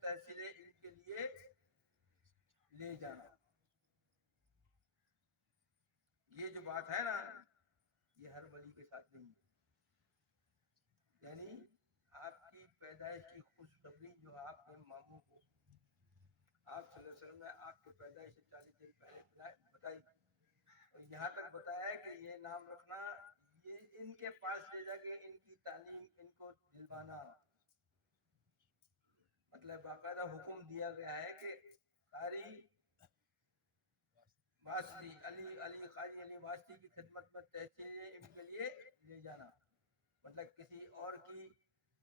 تحصیل علم کے لیے لے جانا. یہ جو بات ہے نا یہ ہر ولی کے ساتھ نہیں ہے. یعنی آپ کی پیدائش کی خوشخبری جو آپ نے ماموں کو آپ صلی اللہ علیہ وسلم نے آپ کے پیدائش سے 40 دن پہلے بتائی اور یہاں تک بتایا کہ یہ نام رکھنا یہ ان کے پاس لے جا کے ان کی تعلیم ان کو دلوانا. مطلب باقاعدہ حکم دیا گیا ہے کہ قاری واسطی علی قاری علی واسطی کی خدمت میں تحصیل علم کے لیے لے جانا. مطلب کسی اور کی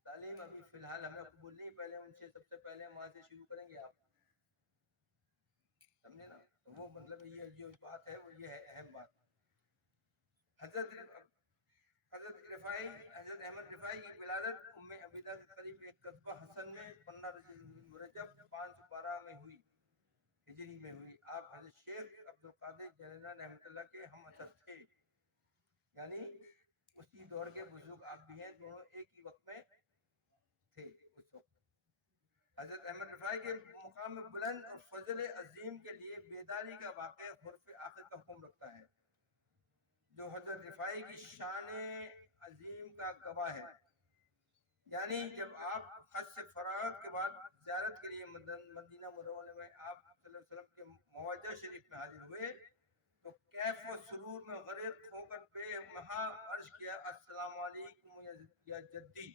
تعلیم ابھی فی الحال ہمیں قبول نہیں, پہلے ان سے سب سے پہلے وہاں سے شروع کریں گے آپ, سمجھے نا. تو وہ مطلب یہ جو بات ہے وہ یہ ہے اہم بات. حضرت رفاعی حضرت احمد رفاعی کی ولادت ام عبیدہ کے قریب ایک قصبہ حسن میں 15 رجب 512 میں ہوئی, ہجری میں ہوئی. آپ حضرت شیخ عبد القادر جیلانی رحمۃ اللہ کے ہم اثر تھے, یعنی اسی دور کے بزرگ آپ بھی ہیں, دونوں ایک ہی وقت میں تھے اس وقت. حضرت احمد رفاعی کے مقام بلند اور فضل عظیم کے لیے بیداری کا واقعہ حرف آخر کا حکم رکھتا ہے جو حضرت رفاعی کی شان عظیم کا گواہ ہے. یعنی جب آپ حج سے فراغت کے بعد زیارت کے لیے مدینہ منورہ میں آپ صلی اللہ علیہ وسلم کے مواجہ شریف میں حاضر ہوئے تو کیف و سرور میں غرق ہو کر بے مہا عرض کیا السلام علیکم یا جدی.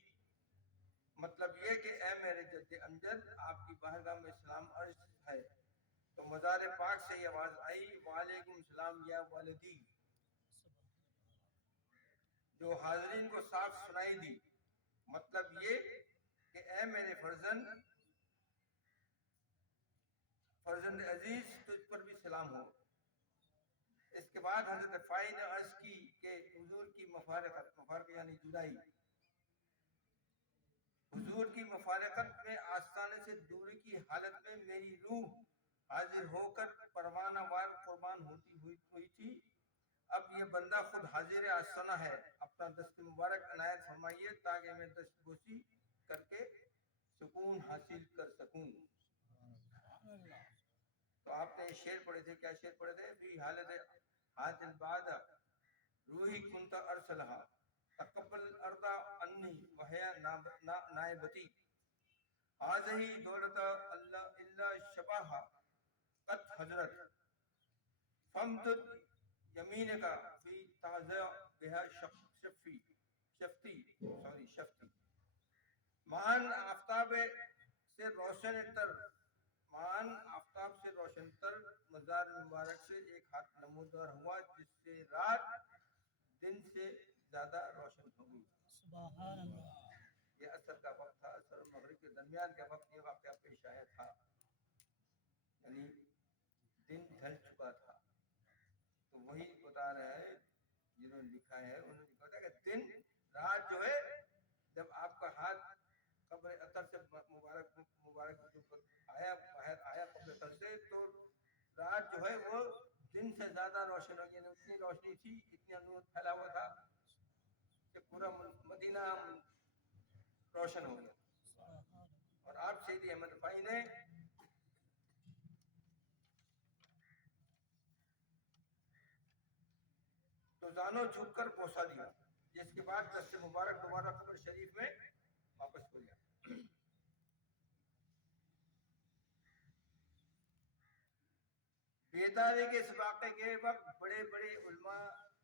مطلب یہ کہ اے میرے جد امجد آپ کی بارگاہ میں سلام عرض ہے. تو مزار پاک سے یہ آواز آئی وعلیکم السلام یا والدی, جو حاضرین کو صاف سنائی دی. مطلب یہ کہ اے میرے فرزند عزیز تجھ پر بھی سلام ہو. اس کے بعد حضرت رفاعی نے عرض کی کہ حضور کی مفارقت یعنی جدائی, حضور کی مفارقت میں آستانے سے دوری کی حالت میں میری روح حاضر ہو کر پروانہ وار قربان ہوئی تھی. اب یہ بندہ خود حاضر آستانہ ہے, اپنا دست مبارک عنایت فرمائیے تاکہ میں دست بوسی کر کے سکون حاصل کر سکوں. تو آپ نے شعر پڑھے تھے, کیا شعر پڑھے تھے؟ فی حالت حاضر بعد روحی کنت ارسلہا تقبل الارض انی وحیا نائبتی حاضہی دولت اللہ شباہا قد حضرت فمدد یمین کا فی تازہ بہا شفتی مان آفتاب سے روشن تر مزار مبارک سے ایک ہاتھ نمودار ہوا جس سے رات دن سے زیادہ روشن ہو گئی. سبحان اللہ. یہ عصر کا وقت تھا, عصر اور مغرب کے درمیان کا وقت یہ واقعہ پیش آیا تھا, یعنی دن ڈھل چکا تھا. تو وہی بتا رہا ہے جنہوں نے لکھا ہے, انہوں نے لکھا تھا کہ دن رات جو ہے جب آپ کا ہاتھ قبر اطہر سے مبارک آیا قبر اطہر سے, تو رات جو ہے وہ دن سے زیادہ روشن ہو گئی. اتنی روشنی تھی, اتنا نور پھیلا ہوا تھا کہ پورا مدینہ روشن ہو گیا. اور آپ سیدی احمد رفاعی نے تو زانو جھک کر بوسہ دیا, جس کے بعد دست مبارک دوبارہ قبر شریف میں واپس ہو گیا. بیداری کے اس واقعے کے وقت بڑے بڑے علماء,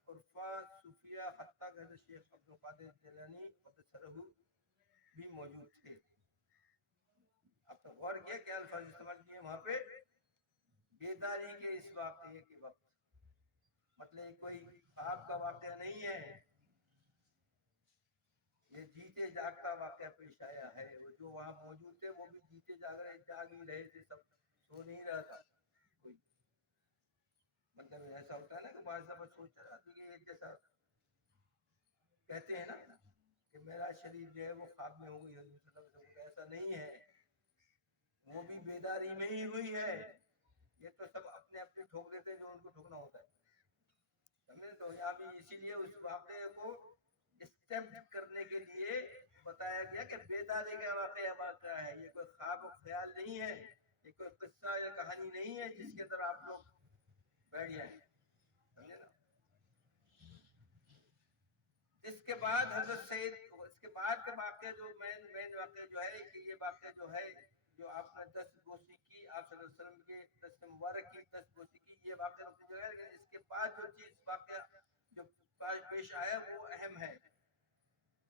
عرفاء, صوفیہ, حتیٰ کہ حضرت شیخ عبد القادر جیلانی قدس سرہ بھی موجود تھے. آپ نے غور کیا کیا الفاظ استعمال کیے وہاں پہ؟ بیداری کے اس واقعے کے وقت. مطلب کوئی خواب کا واقعہ نہیں ہے, یہ جیتے جاگتا واقعہ پیش آیا ہے. وہ جو وہاں موجود تھے وہ بھی جیتے جاگ ہی رہے تھے, سب سو نہیں رہا تھا کوئی. مطلب ایسا ہوتا ہے نا کہ بعض دفعہ سوچ رہا تھی کہ ایک جیسا کہتے ہیں نا کہ میرا شریف جو ہے وہ خواب میں ہو گئی حضور صلی اللہ علیہ وسلم. ایسا نہیں ہے, وہ بھی بیداری میں ہی ہوئی ہے. یہ تو سب اپنے اپنے ٹھوک دیتے ہیں جو ان کو ٹھوکنا ہوتا ہے, سمجھے. تو یہاں بھی اسی لیے اس واقعے کو اسٹیمپ کرنے کے لیے بتایا گیا کہ بیداری کا واقعہ ہے، یہ کوئی خواب و خیال نہیں ہے، یہ کوئی قصہ یا کہانی نہیں ہے جس کے اندر آپ لوگ بیٹھ جائیں، سمجھے نا۔ اس کے بعد حضرت سید، اس کے بعد کا واقعہ جو مین واقعہ جو ہے کہ یہ واقعہ جو ہے جو آپ نے دست بوسی کی، آپ صلی اللہ علیہ وسلم کے دست مبارک کی دست بوسی کی، یہ واقعہ جو ہے، لیکن اس کے بعد جو چیز واقعہ جو پیش آیا وہ اہم ہے،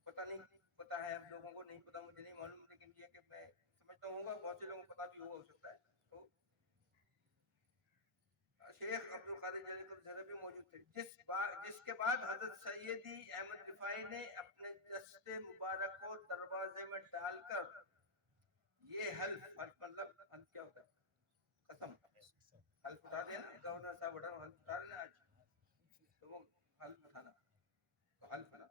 پتہ نہیں پتہ ہے اب لوگوں کو نہیں پتہ، مجھے نہیں معلوم، لیکن یہ کہ میں سمجھتا ہوں گا بہت سے لوگوں کو پتہ بھی ہو سکتا ہے۔ تو شیخ عبد القادر جیلانی قدس بھی موجود تھے، جس کے بعد حضرت سیدی احمد رفاعی نے اپنے دست مبارک کو دروازے میں ڈال کر یہ حلف مطلب حلف کیا ہوتا ہے؟ قسم، حلف اٹھا دیا نا، گورنر صاحب حلف اٹھا رہے ہیں آج، تو وہ حلف اٹھانا، تو حلف اٹھانا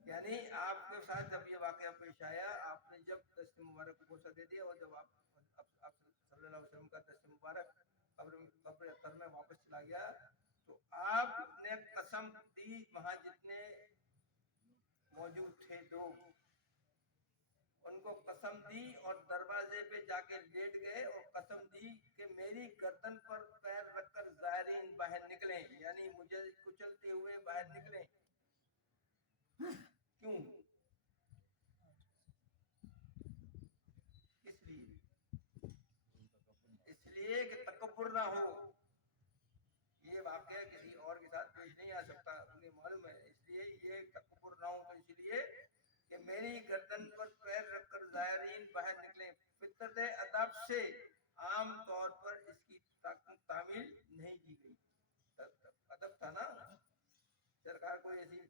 یعنی آپ کے ساتھ جب یہ واقعہ پیش آیا، آپ نے جب دست مبارک کو بوسہ دے دیا اور جب آپ صلی اللہ علیہ وسلم کا دست مبارک قبر اطہر میں واپس چلا گیا، تو آپ نے قسم دی، وہاں جتنے موجود تھے لوگ ان کو قسم دی اور دروازے پہ جا کے لیٹ گئے اور قسم دی کہ میری گردن پر پیر رکھ کر زائرین باہر نکلیں، یعنی مجھے کچلتے ہوئے باہر نکلیں۔ کیوں؟ اس لیے کہ تکبر نہ ہو، یہ واقعہ کسی اور کے ساتھ پیش نہیں آ سکتا، مجھے معلوم ہے، اس لیے یہ تکبر نہ ہو، تو اس لیے کہ میری گردن پر پیر رکھ کر زائرین باہر نکلیں۔ فطرت ادب سے عام طور پر اس کی تعمیل نہیں کی گئی، ادب تھا نا، سرکار کوئی ایسی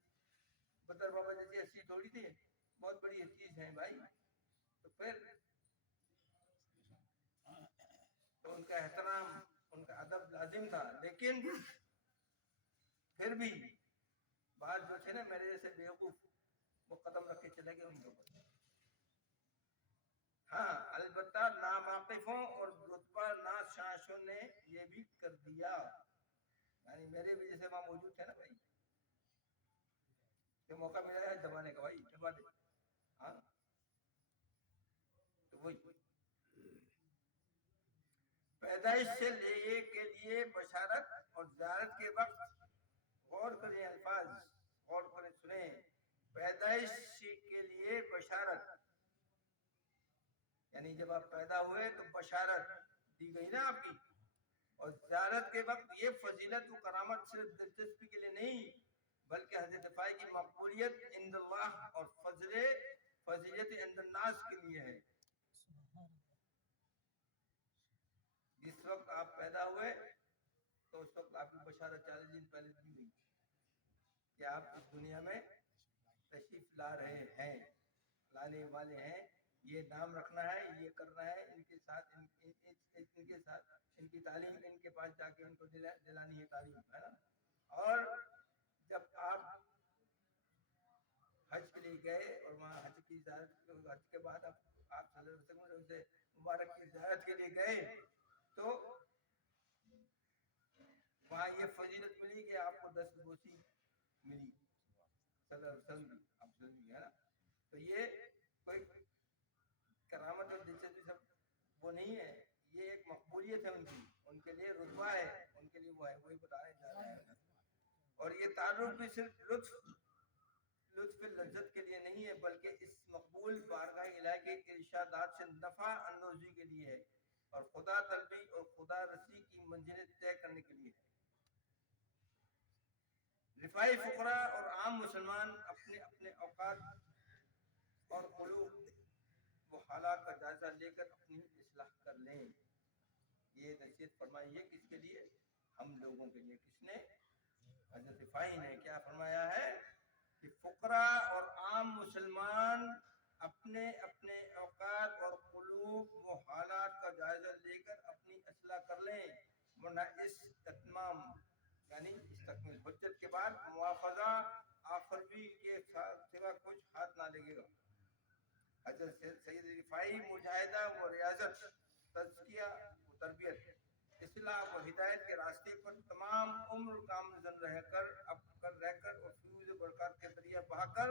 بدر بابا جیسی ایسی تھوڑی تھی، بہت بڑی چیز ہے بھائی، تو پھر تو ان کا احترام، ان کا ادب لازم تھا، لیکن پھر بھی بعض جو تھے نا میرے جیسے بیوقوف، وہ قدم رکھ کے چلے گئے ان کے اوپر۔ ہاں البتہ نامواقفوں اور رتبہ ناشناسوں نے یہ بھی کر دیا، یعنی میرے بھی جیسے وہاں موجود تھے نا بھائی، یہ موقع ملا ہے دبانے کا، بھائی دبا دے، ہاں تو وہی پیدائش سے لے کے لیے بشارت اور زیارت کے وقت غور کریں، الفاظ غور کریں، سنیں، پیدائش کے لیے بشارت، یعنی جب آپ پیدا ہوئے تو بشارت دی گئی نا آپ کی، اور زیارت کے وقت یہ فضیلت و کرامت صرف دلچسپی کے لیے نہیں بلکہ حضرت رفاعی کی مقبولیت عند اللہ اور فضیلت عند الناس کے لیے ہے۔ جس وقت آپ پیدا ہوئے تو اس وقت آپ کی بشارت 40 دن پہلے دی گئی کہ آپ اس دنیا میں تشریف لا رہے ہیں، لانے والے ہیں، یہ نام رکھنا ہے، یہ کرنا ہے، ان کے ساتھ ان کی تعلیم ان کے پاس جا کے ان کو دلانی ہے تعلیم، ہے نا۔ اور جب آپ حج کے لیے گئے اور وہاں حج کی زیارت، حج کے بعد آپ صلی اللہ علیہ وسلم سے مبارک کی زیارت کے لیے گئے تو وہاں یہ فضیلت ملی کہ آپ کو دست بوسی ملی، صلی اللہ علیہ وسلم آپ سے ہے نا۔ تو یہ کوئی کرامت اور دلچسپی سب وہ نہیں ہے، یہ ایک مقبولیت ہے ان کے لیے رتبہ ہے، ان کے لیے وہ ہے، وہی بتانے جا رہے ہیں۔ اور یہ تعارف بھی صرف لطف لذت کے لیے نہیں ہے بلکہ اس مقبول بارگاہ الہی کے ارشادات سے نفع اندوزی کے لیے ہے اور خدا طلبی اور خدا رسی کی منزلیں طے کرنے کے لیے ہے۔ رفاعی فقراء اور عام مسلمان اپنے اپنے اوقات اور قلوب و حالات کا جائزہ لے کر اپنی اصلاح کر لیں۔ یہ نصیحت فرمائی ہے کس کے لیے؟ ہم لوگوں کے لیے۔ کس نے؟ حضرت رفاعی نے کیا فرمایا ہے کہ فقراء اور عام مسلمان اپنے اپنے اوقات اور قلوب و حالات کا جائزہ لے کر اپنی اصلاح کر لیں، ورنہ اس اتمام یعنی اس تکمیل حجت کے بعد موافضہ آخروی کے سوا کچھ ہاتھ نہ لگے گا۔ حضرت سید رفاعی مجاہدہ و ریاضت، تزکیہ و تربیت، اصلاح و ہدایت کے راستے پر تمام عمر گامزن رہ کر اور فیوز برکات کے ذریعہ بہا کر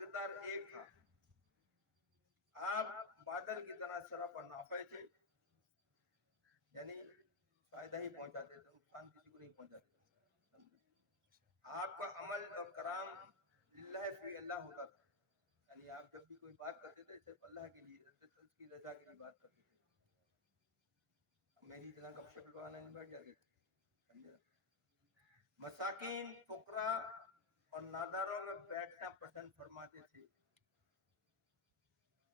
کردار ایک تھا. آپ بادل کی طرح سراپا نافع تھے، یعنی فائدہ ہی پہنچاتے تھے، نقصان کسی کو نہیں پہنچاتے. آپ کا عمل اور کرام للہ فی اللہ ہوتا تھا، یعنی آپ جب بھی کوئی بات کرتے تھے صرف اللہ کے لیے، اس کی رضا کے لیے بات کرتے تھے. میری اتنا گپ شپ لگانا نہیں بیٹھ جاتے. مساکین، فقراء اور ناداروں میں بیٹھنا پسند فرماتے تھے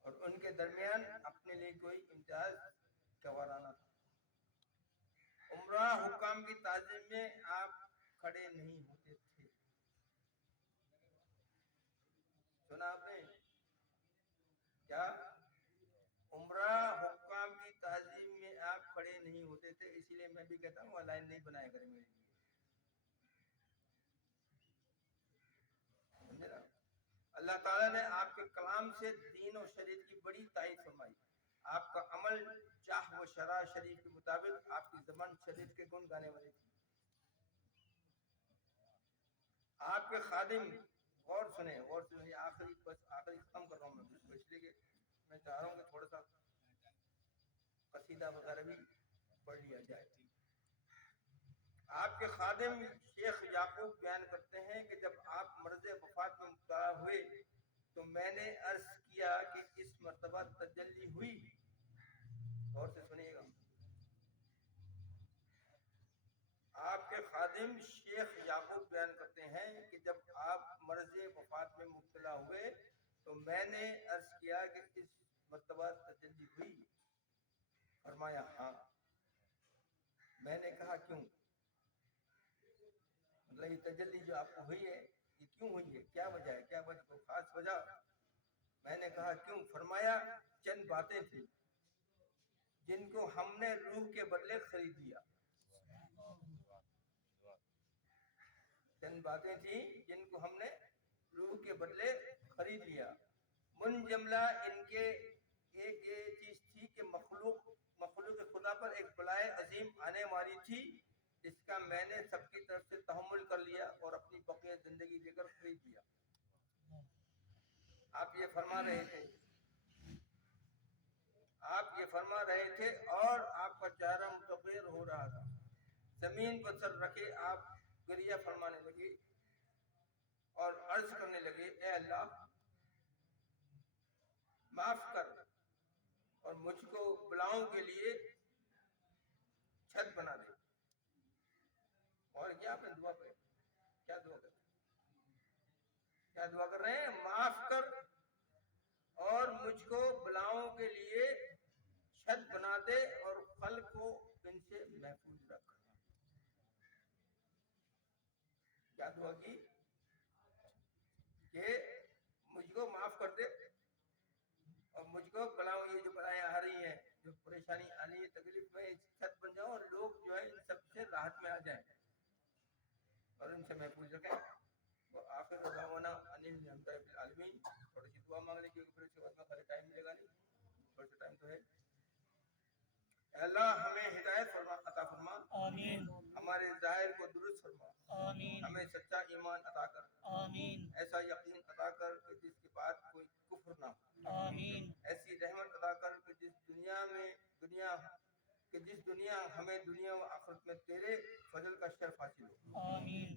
اور ان کے درمیان اپنے لیے کوئی امتیاز گوارا نہ تھا. عمرہ حکام کی تعظیم میں آپ کھڑے نہیں ہوتے تھے. سنا آپ نے کیا؟ عمرہ حکام کی تعظیم میں آپ کھڑے نہیں ہوتے تھے. اسی لیے میں بھی کہتا ہوں لائن نہیں بنایا کریں میرے لیے. اللہ تعالیٰ نے آپ کے کلام سے دین و شریعت کی بڑی تائید فرمائی. آپ کا عمل چاہ و شرع شریف کے مطابق، آپ کی زبان شریعت کے گن گانے والی تھی. آپ کے خادم، غور سنیں، آخری ختم کر رہا ہوں میں، اس لیے کہ میں چاہ رہا ہوں کہ تھوڑا سا قصیدہ وغیرہ بھی پڑھ لیا جائے. آپ کے خادم شیخ یعقوب بیان کرتے ہیں کہ جب آپ مرض وفات میں مبتلا ہوئے تو میں نے عرض کیا کہ اس مرتبہ تجلی ہوئی. غور سے سنیے گا. آپ کے خادم شیخ یعقوب بیان کرتے ہیں کہ جب آپ مرض وفات میں مبتلا ہوئے تو میں نے عرض کیا کہ اس مرتبہ تجلی ہوئی. فرمایا ہاں. میں نے کہا کیوں؟ مطلب یہ تجلی جو آپ کو ہوئی ہے یہ کیوں ہوئی ہے، کیا وجہ ہے، کیا وجہ، کوئی خاص وجہ؟ میں نے کہا کیوں؟ فرمایا چند باتیں تھیں جن کو ہم نے روح کے بدلے خرید لیا. چند باتیں تھیں جن کو ہم نے روح کے بدلے خرید لیا. من جملہ ان کے ایک یہ چیز تھی کہ مخلوق خدا پر ایک بلائے عظیم آنے والی تھی، اس کا میں نے سب کی طرف سے تحمل کر لیا اور اپنی بقیہ زندگی دے کر خرید لیا. آپ یہ فرما رہے تھے اور آپ کا چہرہ متغیر ہو رہا تھا. زمین پر سر رکھے آپ گریہ فرمانے لگے اور عرض کرنے لگے اے اللہ معاف کر اور مجھ کو بلاؤں کے لیے چھت بنا دے. اور کیا آپ نے دعا پہ کیا دعا کر رہے ہیں؟ معاف کر اور مجھ کو بلاؤں کے لیے چھت بنا دے اور خلق کو ان سے محفوظ رکھ. کیا دعا کی؟ کہ مجھ کو معاف کر دے اور مجھ کو بلاؤں، یہ جو بلائیں آ رہی ہیں، جو پریشانی آ رہی ہے، تکلیف میں چھت بن جاؤ اور لوگ جو ہے ان سب سے راحت میں آ جائیں اور ان سے محفوظ رکھیں. آخر دعوانا ان الحمد للہ رب العالمین. تھوڑی سی دعا مانگ لیجیے پھر اس کے بعد میں خالی ٹائم ملے گا نہیں، تھوڑا سا ٹائم تو ہے. اے اللہ ہمیں ہدایت عطا فرما، آمین. ہمارے ظاہر کو درست فرما، آمین. ہمیں سچا ایمان عطا کر، آمین. ایسا یقین عطا کر کہ جس کے بعد کوئی کفر نہ ہو، آمین. ایسی رحمت عطا کر کہ جس دنیا ہمیں دنیا و آخرت میں تیرے فضل کا شرف حاصل ہو، آمین.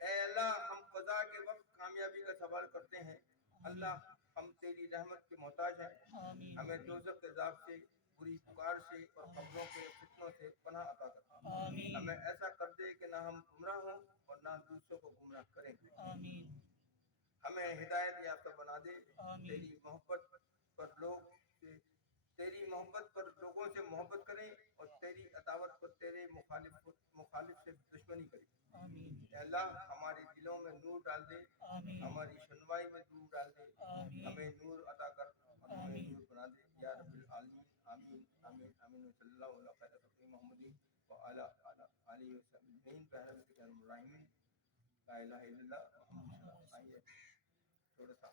اے اللہ ہم قضا کے وقت کامیابی کا سوال کرتے ہیں. اللہ ہم تیری رحمت کے محتاج ہیں، آمین. ہمیں دوزخ کے عذاب سے، بری پکار سے اور قبروں کے فتنوں سے پناہ عطا کر، آمین. ہمیں ایسا کر دے کہ نہ ہم گمراہ ہوں اور نہ دوسروں کو گمراہ کریں، آمین. ہمیں ہدایت یافتہ بنا دے، آمین. تیری محبت پر لوگوں سے محبت کریں اور تیری عداوت پر تیرے مخالف سے دشمنی کریں، آمین. اے اللہ ہمارے دلوں میں نور ڈال دے، آمین. ہماری سنوائی میں نور ڈال دے، آمین. ہمیں نور عطا کر اور ہمیں نور بنا دے یا رب العالمین. آمین آمین آمین. صلی اللہ علیہ خیر خلق محمد وعلی آلہ وصحبہ اجمعین. بحرمتک یا ارحم الراحمین. لا الہ الا اللہ محمد. آئیے تھوڑا سا